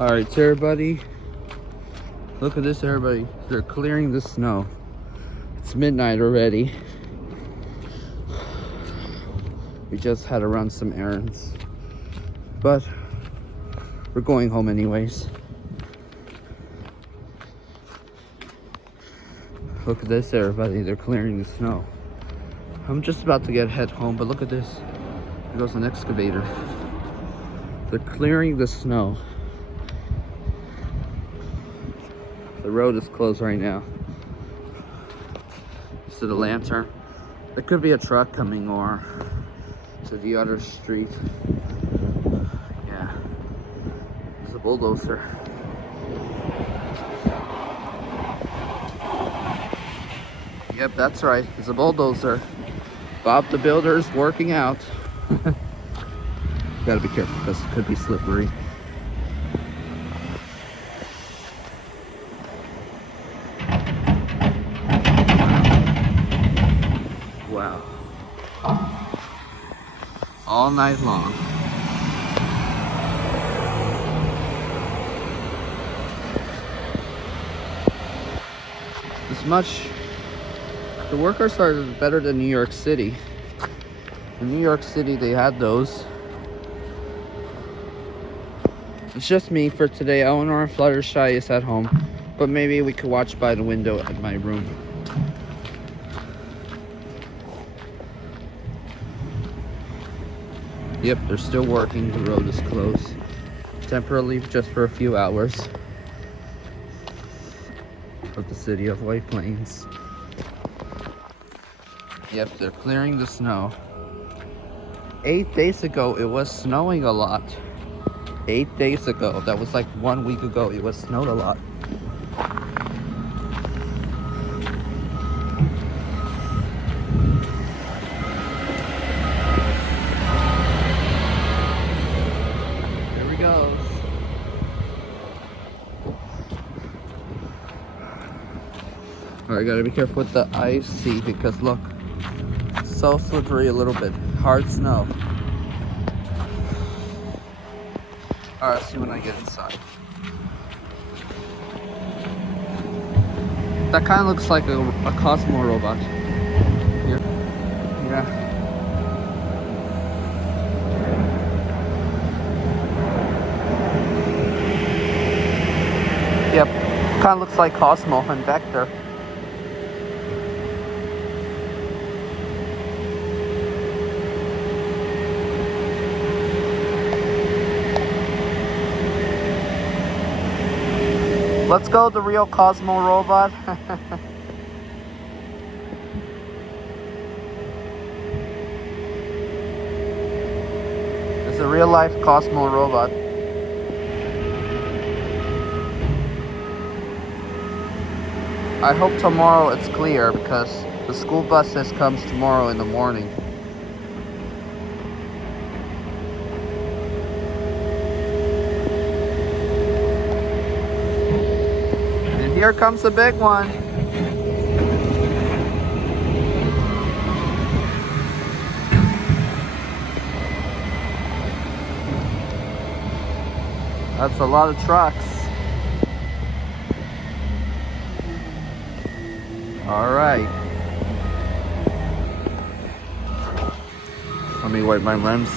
All right, so everybody, look at this, everybody. They're clearing the snow. It's midnight already. We just had to run some errands, but we're going home anyways. Look at this, everybody. They're clearing the snow. I'm just about to head home, but look at this. There goes an excavator. They're clearing the snow. The road is closed right now. To the lantern. There could be a truck coming or to the other street. Yeah. There's a bulldozer. Yep, that's right. It's a bulldozer. Bob the Builder is working out. Gotta be careful because it could be slippery. Wow. All night long. This much. The workers are better than New York City. In New York City, they had those. It's just me for today. Elinor and Fluttershy is at home, but maybe we could watch by the window at my room. Yep, they're still working. The road is closed temporarily, just for a few hours. Of the city of White Plains. Yep, they're clearing the snow. 8 days ago, it was snowing a lot. 8 days ago, that was like 1 week ago, it was snowed a lot. There we go. Alright, gotta be careful with the icy because look, so slippery a little bit. Hard snow. Alright, see when I get inside. That kind of looks like a Cosmo robot. Here. Yeah. Yep. Kind of looks like Cosmo and Vector. Let's go, the real Cosmo robot. It's a real life Cosmo robot. I hope tomorrow it's clear because the school buses comes tomorrow in the morning. Here comes the big one. That's a lot of trucks. All right. Let me wipe my rims.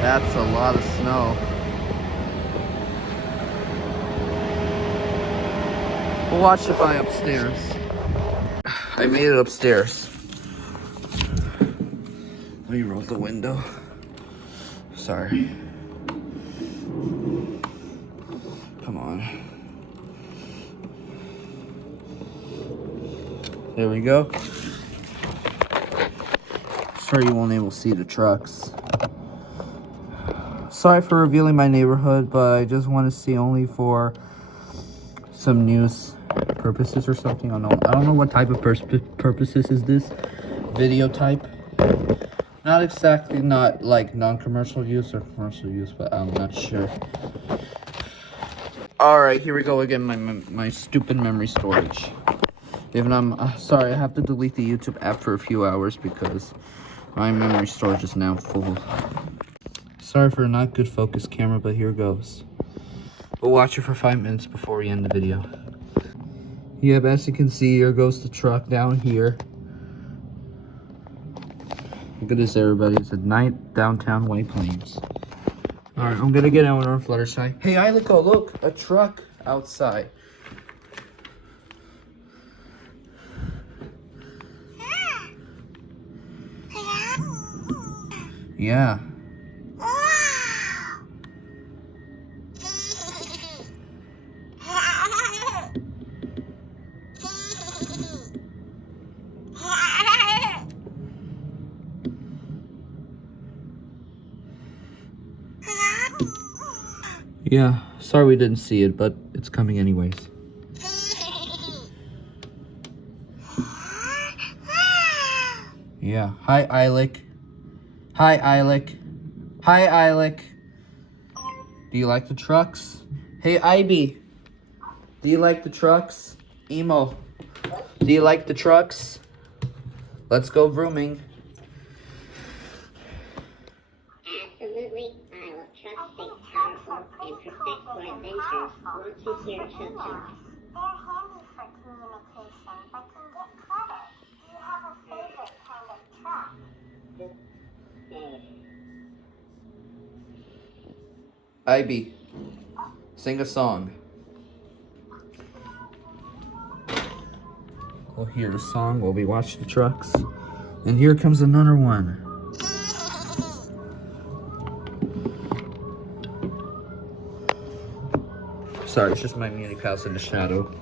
That's a lot of snow. We'll watch it by upstairs. I made it upstairs. Let me roll the window. Sorry. Come on. There we go. Sorry you won't able to see the trucks. Sorry for revealing my neighborhood, but I just want to see only for some news purposes or something. I don't know what type of purposes is this. Video type. Not exactly, not like non-commercial use or commercial use, but I'm not sure. Alright, here we go again, my stupid memory storage. Even I'm sorry, I have to delete the YouTube app for a few hours because My memory storage is now full. Sorry for a not good focus camera, but here goes. We'll watch it for 5 minutes before we end the video. Yep, as you can see, here goes the truck down here. Look at this, everybody. It's at night, downtown White Plains. Alright, I'm gonna get Elinor and Fluttershy. Hey, Ilico, look! A truck outside. Yeah. Yeah, sorry we didn't see it, but it's coming anyways. Yeah. Hi, Eilic. Hi, Eilic. Hi, Eilic. Do you like the trucks? Hey, Ivy. Do you like the trucks? Emo. Do you like the trucks? Let's go grooming. Absolutely. I will trust the powerful and perfect for adventures once you hear choo-choo. They're handy for communication, but can get cluttered. Do you have a favorite kind of truck? Ivy, sing a song. We'll hear a song while we watch the trucks. And here comes another one. Sorry, it's just my Munich house in the shadow.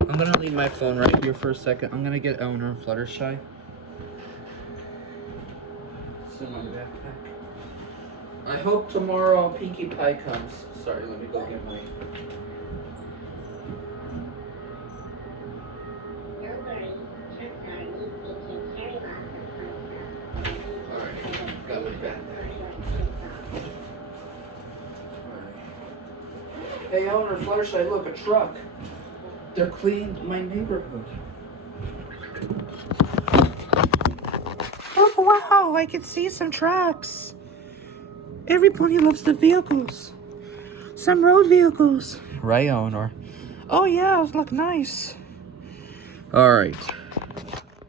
I'm gonna leave my phone right here for a second. I'm gonna get Elinor and Fluttershy. It's in my backpack. I hope tomorrow Pinkie Pie comes. Sorry, let me go get my... Don't worry, trucks are neat. They can carry lots of fun stuff. Alright, got my backpack. Alright. Hey, Elinor, Fluttershy, look, a truck. They're cleaning my neighborhood. Oh, wow, I can see some trucks. Everybody loves the vehicles. Some road vehicles. Right, Elinor? Oh, yeah, those look nice. All right.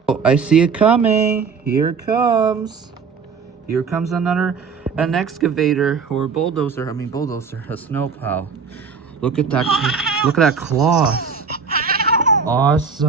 Oh, I see it coming. Here it comes. Here comes an excavator or bulldozer. Bulldozer, a snowplow. Look at that. Look at that cloth. Awesome.